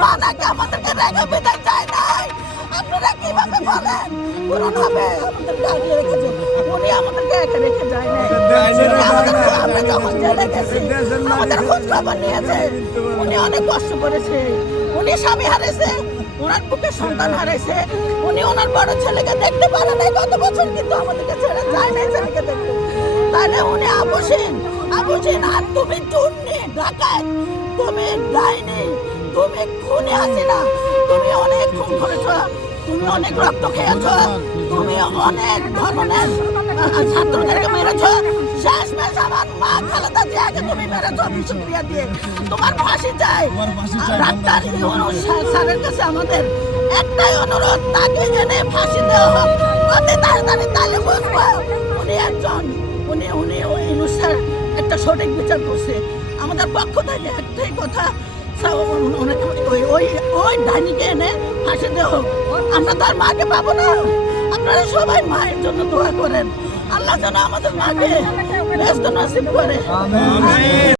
মা নাকি আমাদেরকে রেখে বিদায় চায় নাই। আপনারা কিভাবে বলেন পূরণ হবে? আমাদেরকে আগলে রেখেছে, উনি আমাদেরকে একা রেখে যায় নাই। আমরা যখন জেলে গেছি আমাদের খোঁজ খবর নিয়েছে। উনি অনেক কষ্ট করেছে, উনি স্বামী হারিয়েছে, ওনার বুকে সন্তান হারাইছে, উনি ওনার বড় ছেলেকে দেখতে পারে নাই গত বছর, কিন্তু আমাদেরকে ছেড়ে যায় নাই ছেলেকে দেখতে। তাহলে উনি আবসীন। আর তুমি চুন্নি ডাকাত, তুমি ডাইনি, তুমি খুনি হাসিনা, তুমি অনেক খুন করেছ, তুমি অনেক রক্ত খেয়েছ, তুমি অনেক ধরনের ছাত্রদেরকে মেরেছ। শেষমেশ আমার মা খালেদা জিয়াকে তুমি মেরেছ বিষক্রিয়া দিয়ে। তোমার ফাঁসি চাই। ডাক্তার ইউনূস স্যারের কাছে আমাদের একটাই অনুরোধ, তাকে এনে ফাঁসি দেওয়া হোক অতি তাড়াতাড়ি। তাহলে বুঝবো উনি একজন, উনি ইউনূস স্যার একটা সঠিক বিচার করছে। আমাদের পক্ষ থেকে একটাই কথা, ওই ডাইনিকে এনে ফাঁসি দেওয়া হোক। আমরা তার মাকে পাবো না। আপনারা সবাই মায়ের জন্য দোয়া করেন, আল্লাহ যেন আমাদের মাকে ব্যস্ত নসিব করে।